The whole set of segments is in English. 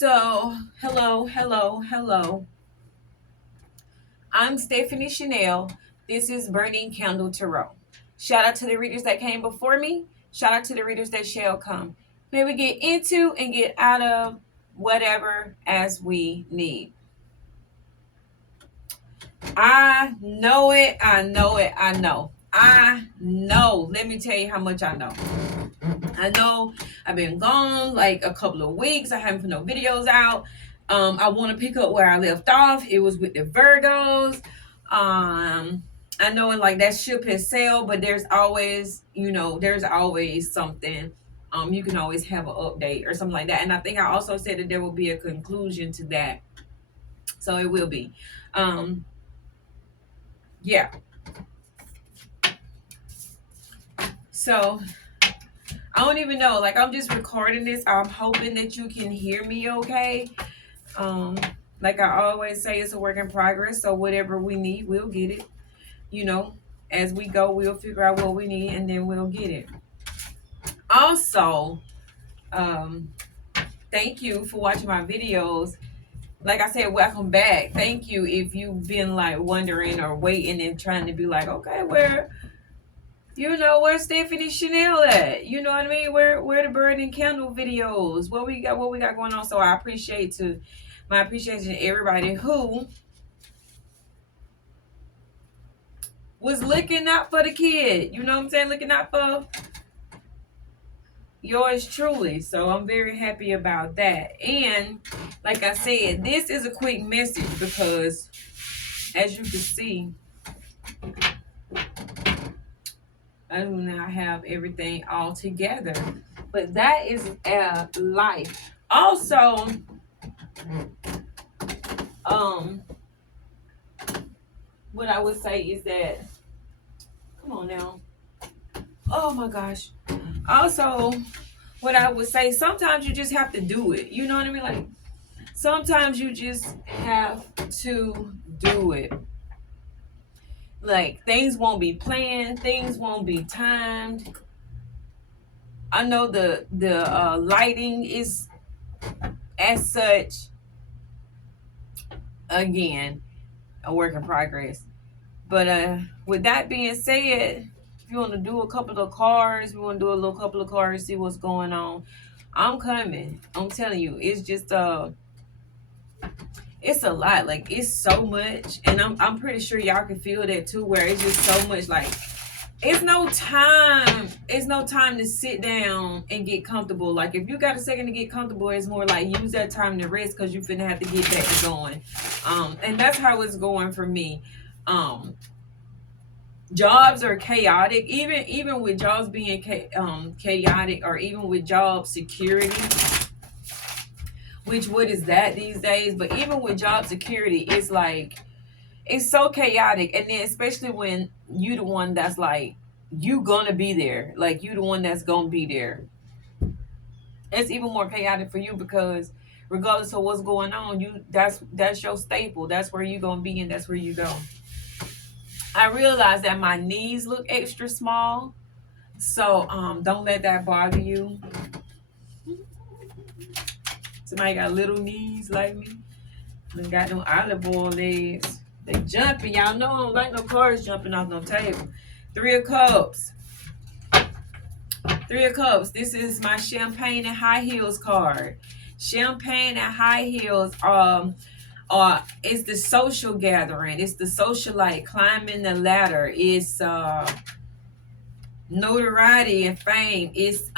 So, hello. I'm Stephanie Chanel. This is Burning Candle Tarot. Shout out to the readers that came before me. Shout out to the readers that shall come. May we get into and get out of whatever as we need. I know it. I know. Let me tell you how much I know. I know I've been gone like a couple of weeks. I haven't put no videos out. I want to pick up where I left off. It was with the Virgos. I know like that ship has sailed, but there's always, there's always something. You can always have an update or something like that. And I think I also said that there will be a conclusion to that. So it will be. Yeah. So I don't even know. Like I'm just recording this. I'm hoping that you can hear me okay. Um, like I always say, it's a work in progress. So whatever we need, we'll get it. You know, as we go, we'll figure out what we need and then we'll get it. Also, um, thank you for watching my videos. Like I said, welcome back. Thank you if you've been like wondering or waiting and trying to be like, okay, where's Stephanie Chanel at? You know what I mean? Where the burning candle videos? What we got going on? So I appreciate my appreciation to everybody who was looking out for the kid. You know what I'm saying? Looking out for yours truly. So I'm very happy about that. And like I said, this is a quick message because as you can see, I do not have everything all together. But that is life. Also, what I would say is that, come on now. Oh my gosh. Also, what I would say, sometimes you just have to do it. You know what I mean? Like, sometimes you just have to do it. Like, things won't be planned, things won't be timed. I know the lighting is as such, again, a work in progress. But with that being said, if you want to do a couple of cards, we want to do a little couple of cards, see what's going on. I'm coming. I'm telling you, it's just it's a lot. Like it's so much, and I'm pretty sure y'all can feel that too. Where it's just so much. Like it's no time. It's no time to sit down and get comfortable. Like if you got a second to get comfortable, it's more like use that time to rest because you finna have to get back to going. And that's how it's going for me. Jobs are chaotic. Even with jobs being chaotic, or even with job security, which what is that these days? But even with job security, it's like it's so chaotic, and then especially when you the one that's like you gonna be there, like you the one that's gonna be there. It's even more chaotic for you because regardless of what's going on, that's your staple. That's where you gonna be, and that's where you go. I realize that my knees look extra small, so don't let that bother you. Somebody got little knees like me. They got them olive oil legs. They jumping. Y'all know I don't like no cards jumping off no table. Three of Cups. Three of Cups. This is my champagne and high heels card. Champagne and high heels. It's the social gathering. It's the socialite climbing the ladder. It's notoriety and fame. It's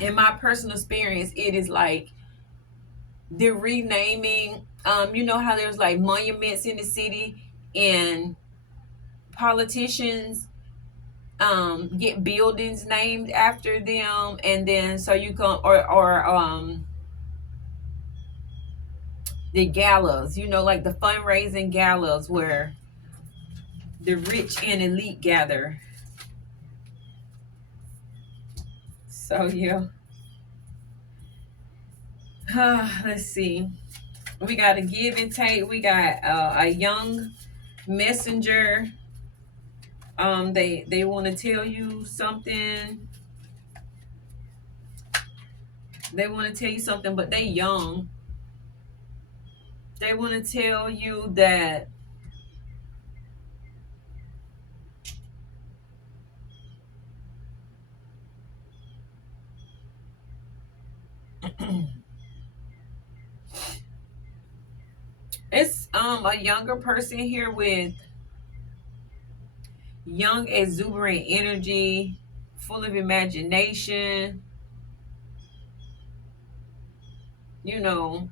in my personal experience, it is like the renaming. You know how there's like monuments in the city and politicians get buildings named after them, and then so you can or the galas, like the fundraising galas where the rich and elite gather. So yeah. Let's see. We got a give and take. We got a young messenger. They want to tell you something. They want to tell you something, but they young. They want to tell you that it's a younger person here with young exuberant energy, full of imagination, you know,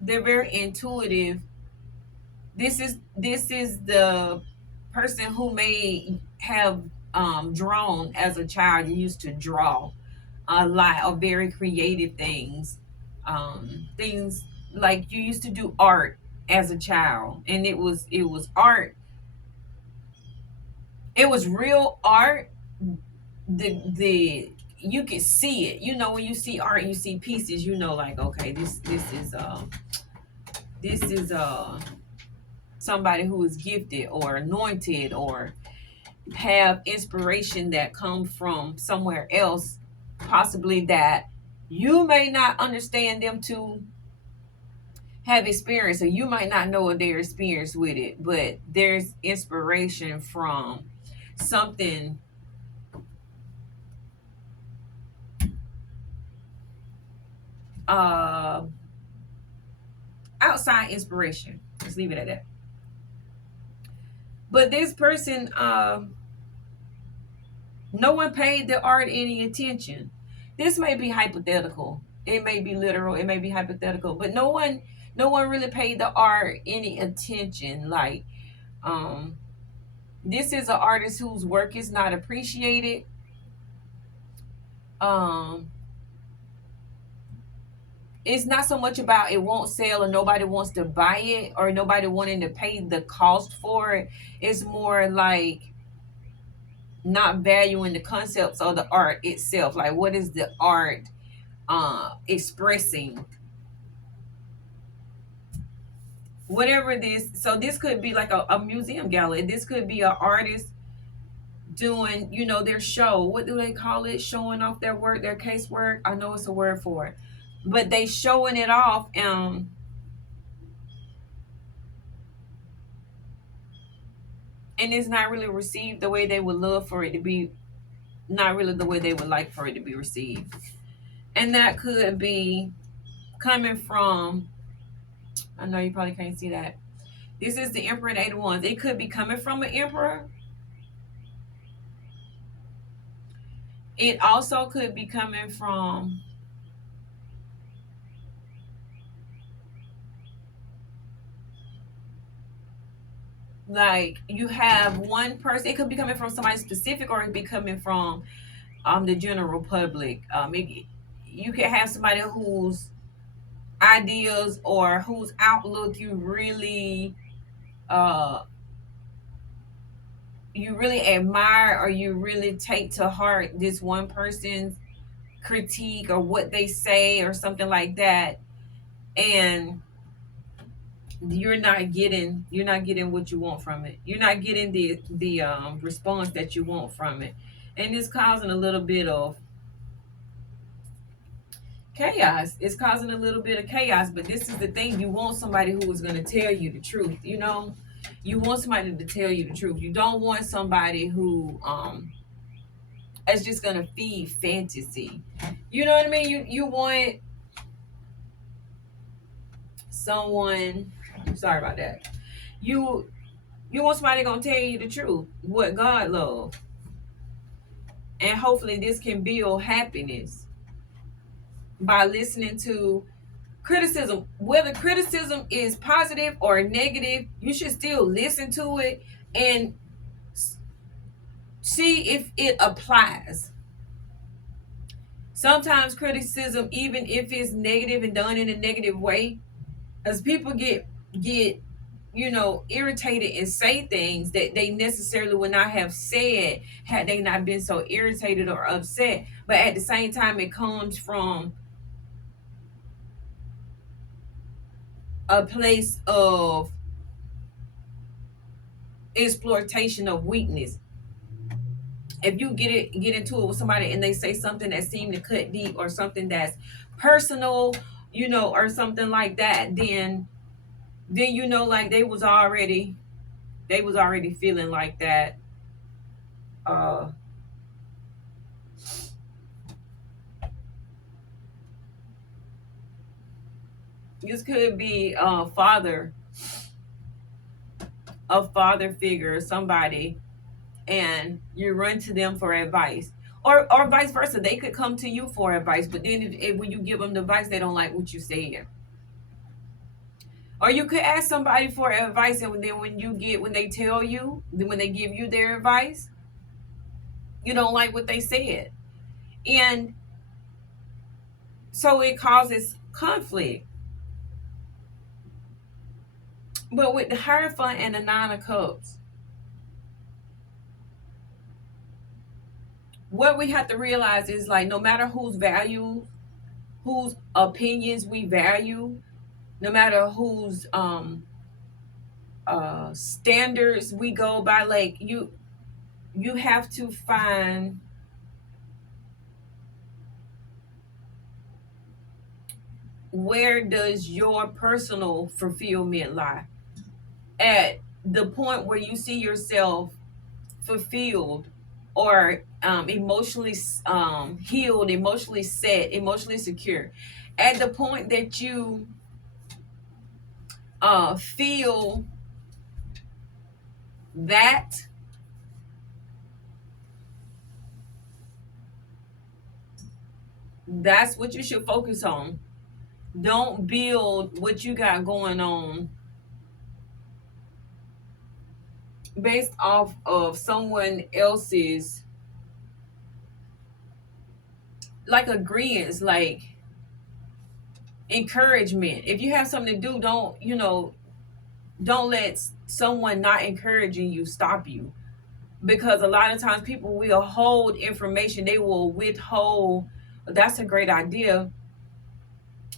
they're very intuitive. This is the person who may have drawn as a child. You used to draw a lot of very creative things, things like you used to do art as a child, and it was art. It was real art. The you could see it. You know, when you see art, you see pieces. You know, like, okay, this is somebody who is gifted or anointed or have inspiration that comes from somewhere else, possibly that you may not understand them to have experience, or you might not know their experience with it, but there's inspiration from something uh outside inspiration. Let's leave it at that. But this person, no one paid the art any attention. This may be hypothetical. It may be literal. It may be hypothetical. But no one really paid the art any attention. Like, um, this is an artist whose work is not appreciated. Um, it's not so much about it won't sell or nobody wants to buy it or nobody wanting to pay the cost for it. It's more like not valuing the concepts of the art itself. Like, what is the art expressing, whatever this. So this could be like a museum gallery. This could be an artist doing, their show. What do they call it? Showing off their work, their casework. I know it's a word for it, but they showing it off. And it's not really received the way they would love for it to be. Not really the way they would like for it to be received. And that could be coming from. I know you probably can't see that. This is the Emperor and Eight of Wands. It could be coming from an emperor. It also could be coming from, like, you have one person. It could be coming from somebody specific, or it could be coming from the general public. You could have somebody whose ideas or whose outlook uh you really admire, or you really take to heart this one person's critique or what they say or something like that, and you're not getting what you want from it. You're not getting the response that you want from it, and it's causing a little bit of chaos. It's causing a little bit of chaos. But this is the thing: you want somebody who is going to tell you the truth. You want somebody to tell you the truth. You don't want somebody who is just going to feed fantasy. You know what I mean? You want someone. Sorry about that. You want somebody gonna tell you the truth, what God loves, and hopefully this can build happiness by listening to criticism. Whether criticism is positive or negative, you should still listen to it and see if it applies. Sometimes criticism, even if it's negative and done in a negative way, as people get irritated and say things that they necessarily would not have said had they not been so irritated or upset. But at the same time, it comes from a place of exploitation of weakness. if you get into it with somebody and they say something that seemed to cut deep, or something that's personal, or something like that, then like they was already feeling like that. uh this could be a father figure, somebody, and you run to them for advice, or vice versa. They could come to you for advice, but then when you give them the advice, they don't like what you said. Or you could ask somebody for advice, and then when they tell you, then when they give you their advice, you don't like what they said, and so it causes conflict. But with the Hierophant and the Nine of Cups, what we have to realize is, like, no matter whose opinions we value, no matter whose standards we go by, like, you have to find where does your personal fulfillment lie. At the point where you see yourself fulfilled, or emotionally healed, emotionally set, emotionally secure, at the point that you feel that, that's what you should focus on. Don't build what you got going on based off of someone else's, like, agreements, like encouragement. If you have something to do, don't let someone not encouraging you stop you, because a lot of times people will hold information, they will withhold. That's a great idea,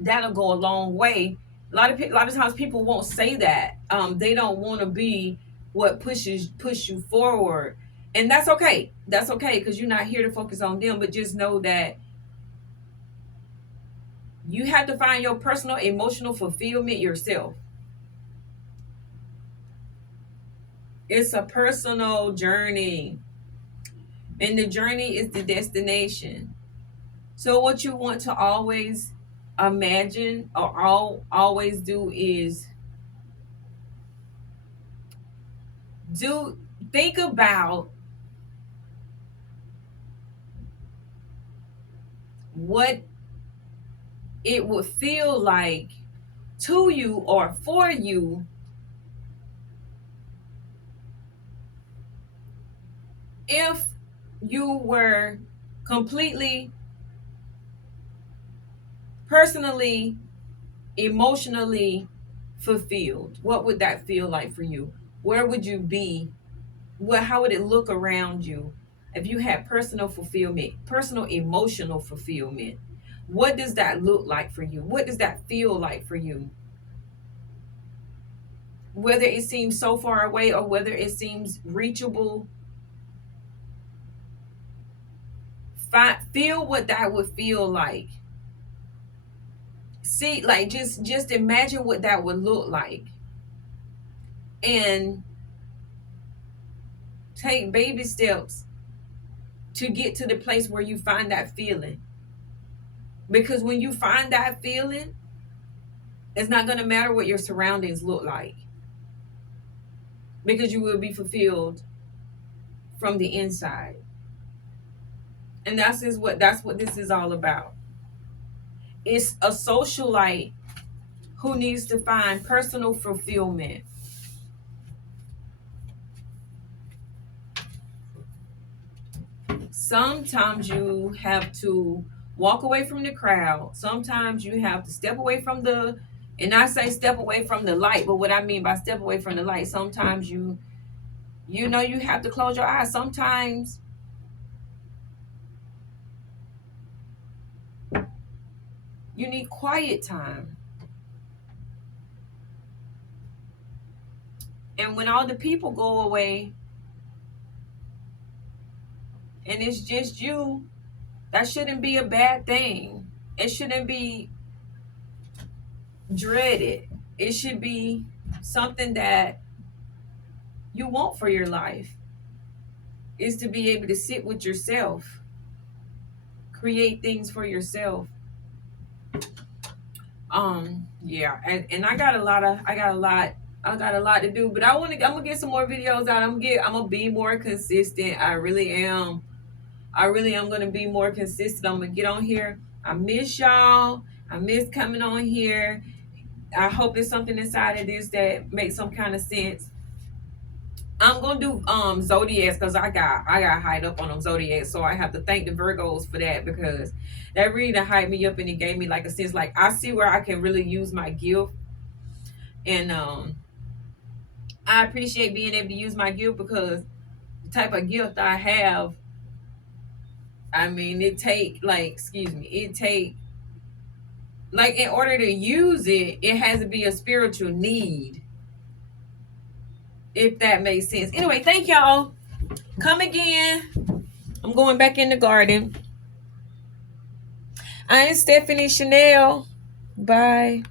that'll go a long way. A lot of times people won't say that. They don't want to be what push you forward, and that's okay. That's okay, because you're not here to focus on them. But just know that you have to find your personal emotional fulfillment yourself. It's a personal journey, and the journey is the destination. So what you want to always imagine, or always do, is do think about what it would feel like to you or for you if you were completely, personally, emotionally fulfilled. What would that feel like for you? Where would you be? How would it look around you if you had personal fulfillment, personal emotional fulfillment? What does that look like for you? What does that feel like for you? Whether it seems so far away or whether it seems reachable, feel what that would feel like. See, like, just imagine what that would look like, and take baby steps to get to the place where you find that feeling. Because when you find that feeling, it's not going to matter what your surroundings look like, because you will be fulfilled from the inside. And that's what this is all about. It's a socialite who needs to find personal fulfillment. Sometimes you have to walk away from the crowd. Sometimes you have to step away from and I say step away from the light, but what I mean by step away from the light, sometimes you have to close your eyes. Sometimes you need quiet time. And when all the people go away, and it's just you, that shouldn't be a bad thing. It shouldn't be dreaded. It should be something that you want for your life, is to be able to sit with yourself, create things for yourself. Yeah, and I got a lot to do, but I'm gonna get some more videos out. I'm gonna be more consistent. I really am gonna be more consistent. I'm gonna get on here. I miss y'all. I miss coming on here. I hope it's something inside of this that makes some kind of sense. I'm gonna do zodiacs because I got hyped up on them zodiacs, so I have to thank the Virgos for that, because that really hyped me up and it gave me like a sense, like I see where I can really use my gift. And I appreciate being able to use my gift, because the type of gift I have, I mean, it take, like, in order to use it, it has to be a spiritual need, if that makes sense. Anyway, thank y'all. Come again. I'm going back in the garden. I'm Stephanie Chanel. Bye.